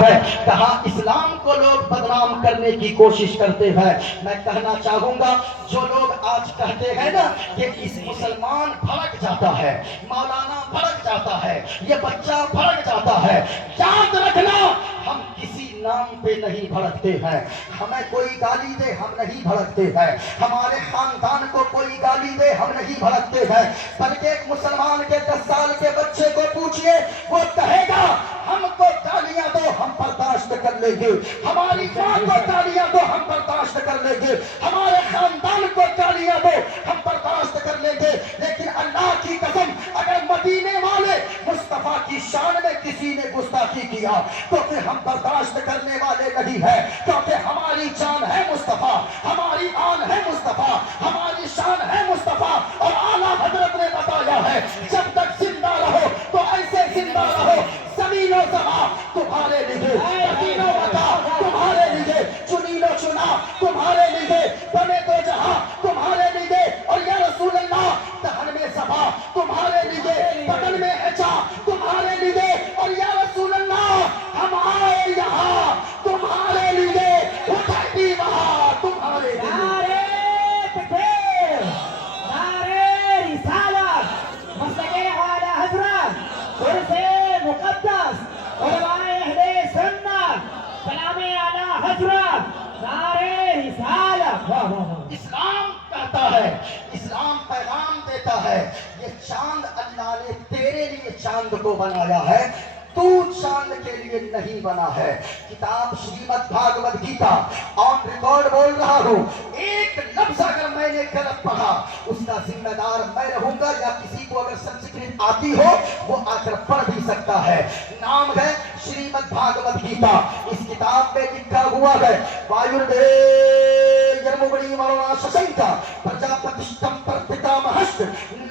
ہے کہا اسلام کو لوگ بدنام کرنے کی کوشش کرتے ہیں. میں کہنا چاہوں گا جو لوگ آج کہتے ہیں نا کہ اس مسلمان بھڑک جاتا ہے, مولانا بھڑک جاتا ہے, یہ بچہ بھڑک جاتا ہے, یاد رکھنا ہم کسی نام پہ نہیں بھڑکتے ہیں. ہمیں کوئی گالی دے ہم نہیں بھڑکتے ہیں, ہمارے خاندان کو کوئی گالی دے ہم نہیں بھڑکتے ہیں, بلکہ ایک مسلمان کے 10 سال کے بچے کو پوچھئے وہ کہے گا ہم کو گالیاں دو ہم برداشت کر لیں گے, ہماری ماں کو گالیاں دو ہم برداشت کر لیں گے, ہمارے خاندان کو گالیاں دو ہم برداشت کر لیں گے, لیکن اللہ کی قسم اگر مدینے والے مصطفیٰ کی شان میں کسی نے گستاخی کیا تو پھر ہم برداشت کرنے والے نہیں ہیں, کیونکہ ہماری جان ہے مصطفیٰ, ہماری آن ہے مصطفیٰ, ہماری شان ہے مصطفیٰ. اور اعلیٰ حضرت نے بتایا ہے جب تک زندہ رہو تو ایسے زندہ رہو زمین و زمان تمہارے لیے, زمین و مکان تمہارے لیے, چنین و چنا تمہارے لیے, بنے تو جہاں تمہارے لیے, اور یا رسول اللہ دہن میں صفا تمہارے لیے, بدن میں اچا تمہارے لیے, اور یا رسول اللہ ہم آئے یہاں تمہارے لیے, اٹھے بھی وہاں تمہارے لیے. نعرے تکبیر, نعرے رسالت, مسلک اعلیٰ حضرت, عرف مقدس, علماء اہل سنت, کلام اعلیٰ حضرت, نعرے رسالت. واہ واہ واہ. اسلام کہتا ہے, اسلام پیغام دیتا ہے یہ چاند اللہ نے تیرے لیے چاند کو بنایا ہے, تو چاند کے لیے نہیں بنا ہے. کتاب شریمد بھاگوت گیتا آن ریکارڈ بول رہا ہوں, ایک لفظ اگر میں نے غلط پڑھا اس کا ذمہ دار میں رہوں گا, یا کسی کو اگر سنسکرت آتی ہو وہ آ کر پڑھ بھی سکتا ہے. نام ہے شریمد بھاگوت گیتا. اس کتاب میں لکھا ہوا ہے وایردے یرموگڑی مرونا ششنکا پرجاپتشتم پرپتا مہشت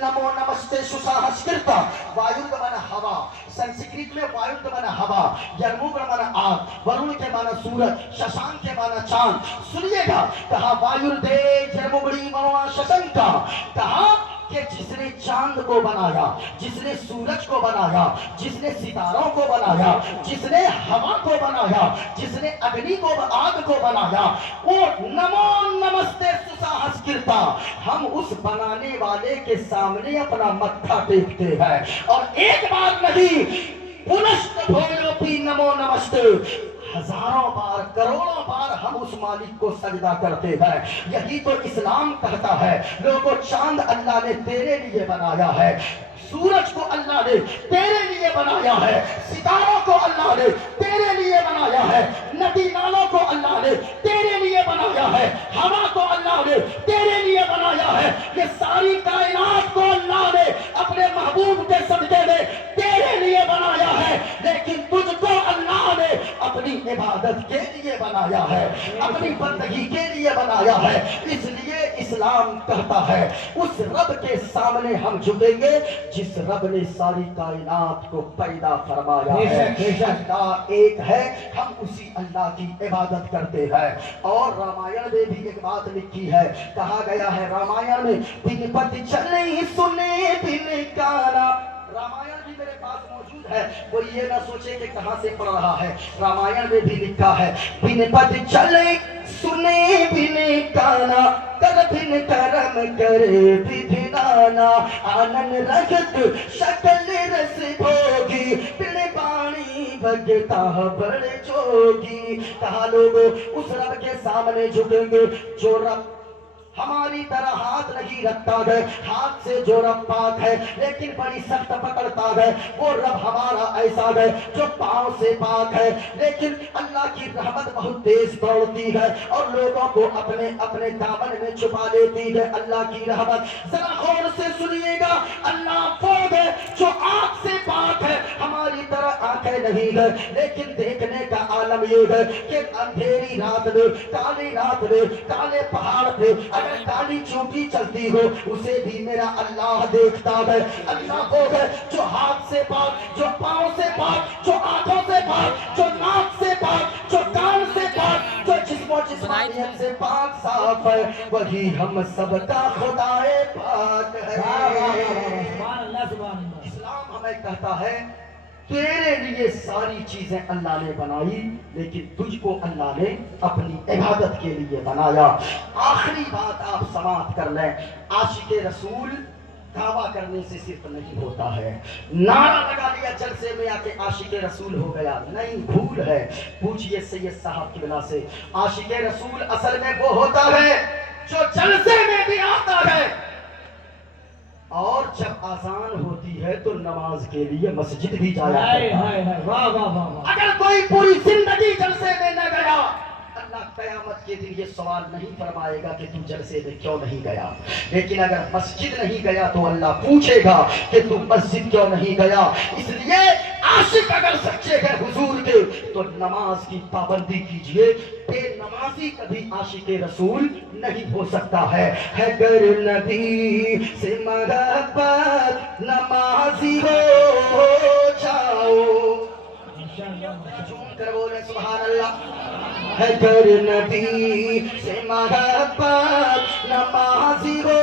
نمو نمستے شساہس کرتا. وایرد من ہوا, سنسکرت میں وایرد من ہوا, یرموگڑ من آگ, ورون کے معنی سورج, ششان کے معنی چاند. سنیے گا کہا وایردے یرموگڑی مرونا ششنکا, کہا کہ جس نے چاند کو بنایا, جس نے سورج کو بنایا, جس نے ستاروں کو بنایا, جس نے ہوا کو بنایا, جس نے اگنی کو آگ کو بنایا, وہ نمو نمستے سساہس کرتا, ہم اس بنانے والے کے سامنے اپنا متھا ٹیکتے ہیں, اور ایک بار نہیں پنشت بھویوپی نمو نمستے, ہزاروں بار کروڑوں بار ہم اس مالک کو سجدہ کرتے ہیں. یہی تو اسلام کہتا ہے لوگوں چاند اللہ نے تیرے لیے بنایا ہے, سورج کو اللہ نے تیرے لیے بنایا ہے, ستاروں کو اللہ نے تیرے لیے بنایا ہے, ندی نالوں کو اللہ نے تیرے لیے بنایا ہے, ہوا کو اللہ نے تیرے لیے بنایا ہے. یہ ساری کائنات کو اللہ نے اپنے محبوب کے صدقے میں تیرے لیے بنایا ہے, لیکن تجھ کو اللہ نے اپنی عبادت کے لیے بنایا ہے, اپنی بندگی کے لیے بنایا ہے. اس لیے اسلام کہتا ہے اس رب کے سامنے ہم جھکیں گے جس رب نے ساری کائنات کو پیدا فرمایا ہے. اللہ ایک ہے, ہم اسی اللہ کی عبادت کرتے ہیں. اور رامائن میں بھی ایک بات لکھی ہے, کہا گیا ہے رامائن میں بن پت چلے سنے بن کانا. رامائن بھی میرے پاس موجود ہے, کوئی یہ نہ سوچے کہ کہاں سے پڑھ رہا ہے. رامائن میں بھی لکھا ہے بن پت چلے سنے بن کانا, کر بن کرم کرے بدھنانا, آنن رجت شکل رس بھوگی, بن پانی بگتا بڑ چوگی. کہا لوگوں اس رب کے سامنے جھکیں گے جو رب ہماری طرح ہاتھ نہیں رکھتا ہے, ہاتھ سے جو رب پاک ہے لیکن بڑی سخت پکڑتا ہے, وہ رب ہمارا ایسا ہے جو پاؤں سے پاک ہے لیکن اللہ کی رحمت بہت تیز دوڑتی ہے اور لوگوں کو اپنے اپنے دامن میں چھپا لیتی ہے. اللہ کی رحمت ذرا غور سے سنیے گا, اللہ وہ ہے جو آنکھ سے پاک ہے, ہماری طرح آنکھیں نہیں ہے, لیکن دیکھنے کا عالم یہ ہے کہ اندھیری رات میں, کالی رات میں, کالے پہاڑ پہ اگر کالی چونٹی چلتی ہو اسے بھی میرا اللہ دیکھتا ہے. اللہ وہ ہے جو ہاتھ سے پاک, جو پاؤں سے پاک, جو آنکھوں سے پاک, جو ناک سے پاک, جو کان سے پاک, جو جسم و جسمانیت سے پاک صاف ہے, وہی ہم سب کا خدائے پاک ہے. اسلام ہمیں کہتا ہے تیرے لیے ساری چیزیں اللہ نے بنائی لیکن تجھ کو اللہ نے اپنی عبادت کے لیے بنایا۔ آخری بات آپ سماعت کر لیں، عاشق رسول دعویٰ کرنے سے صرف نہیں ہوتا ہے، نعرہ لگا لیا جلسے میں آ کے عاشق رسول ہو گیا نہیں، بھول ہے۔ پوچھئے سید صاحب کی بلا سے، عاشق رسول اصل میں وہ ہوتا ہے جو جلسے میں بھی آتا ہے اور جب اذان ہوتی ہے تو نماز کے لیے مسجد بھی جایا کرتا ہے۔ واہ واہ واہ واہ، اگر کوئی پوری زندگی جلسے میں نہ گیا، اللہ قیامت کے دن یہ سوال نہیں فرمائے گا کہ تو جلسے میں کیوں نہیں گیا، لیکن اگر مسجد نہیں گیا تو اللہ پوچھے گا کہ تو مسجد کیوں نہیں گیا۔ اس لیے عاشق اگر سچے ہیں حضور کے تو نماز کی پابندی کیجئے، بے نمازی کبھی عاشق رسول نہیں ہو سکتا ہے۔ گر نبی سے محبت نمازی ہو جاؤ، جھوم کر بولے سبحان اللہ۔ گر نبی سے محبت نمازی ہو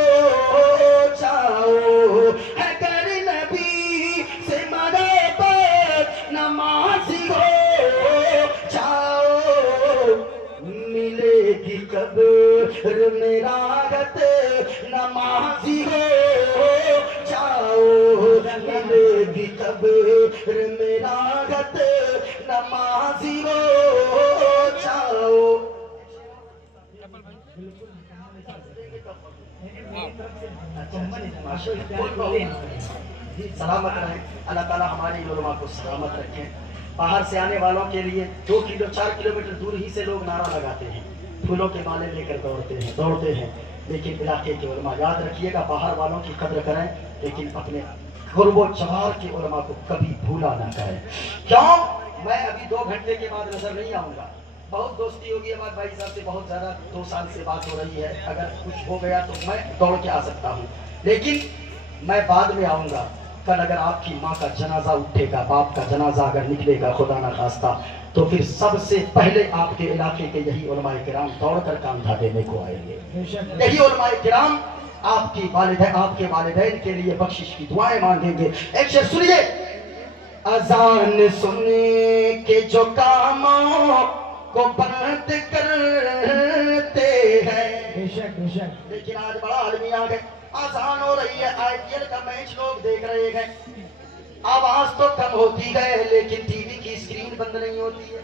جاؤ، گر نبی سے محبت نمازی ہو جاؤ، ملے گی قبر میں راحت نمازی ہو جاؤ، ملے گی قبر میں راحت نمازی ہو جاؤ۔ سلامت رہیں، اللہ تعالیٰ ہماری علماء کو سلامت رکھیں۔ باہر سے آنے والوں کے لیے 2 کلو 4 کلومیٹر دور ہی سے لوگ نعرہ لگاتے ہیں، پھولوں کے مالے لے کر دوڑتے ہیں، لیکن علاقے کے علماء یاد رکھیے گا باہر والوں کی قدر کریں لیکن اپنے قرب و جوار کے علماء کو کبھی بھولا نہ کریں۔ کیوں؟ میں ابھی 2 گھنٹے کے بعد نظر نہیں آؤں گا، بہت دوستی ہوگی ہمارے بھائی صاحب سے، بہت زیادہ 2 سال سے بات ہو رہی ہے، اگر کچھ ہو گیا تو میں دوڑ کے آ سکتا ہوں، لیکن میں بعد میں آؤں گا۔ کل اگر آپ کی ماں کا جنازہ اٹھے گا، باپ کا جنازہ اگر نکلے گا خدا نہ خواستہ، تو پھر سب سے پہلے آپ کے علاقے کے یہی علماء کرام دوڑ کر کاندھا دینے کو آئیں گے۔ یہی علماء کرام آپ کے والدین کے لیے بخشش کی دعائیں مانگیں گے۔ ایک شعر سنیے، اذان سننے کے جو کاموں کو بند کرتے ہیں، لیکن آج بڑا عالمی آ گئے، آسان ہو رہی ہے، آئی پی ایل کا میچ لوگ دیکھ رہے ہیں، آواز تو کم ہوتی ہے لیکن ٹی وی کی اسکرین بند نہیں ہوتی ہے،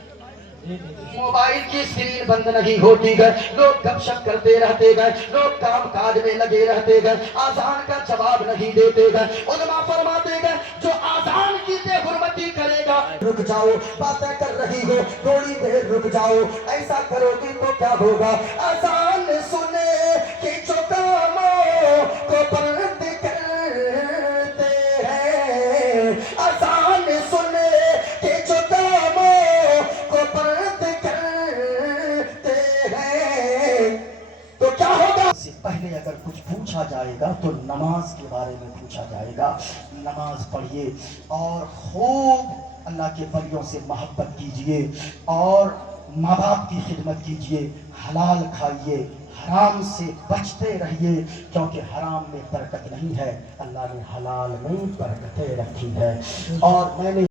موبائل کی اسکرین بند نہیں ہوتی ہے، لوگ گپ شپ کرتے رہتے گئے، لوگ کام کاج میں لگے رہتے گئے، آذان کا جواب نہیں دیتے گئے۔ علماء فرماتے گئے جو آذان کی بے حرمتی کرے گا، رک جاؤ، باتیں کر رہی ہو تھوڑی دیر رک جاؤ، ایسا کرو گی تو کیا ہوگا؟ آذان سنے کہ جو کاموں کو بند کرتے ہیں، آذان سنے کہ جو کاموں کو بند کرتے ہیں، تو کیا ہوگا؟ اس سے پہلے اگر کچھ پوچھا جائے گا تو نماز کے بارے میں پوچھا جائے گا۔ نماز پڑھیے اور خوب اللہ کے بندوں سے محبت کیجئے اور ماں باپ کی خدمت کیجئے، حلال کھائیے، حرام سے بچتے رہیے، کیونکہ حرام میں برکت نہیں ہے، اللہ نے حلال میں برکتیں رکھی ہے۔ اور میں نے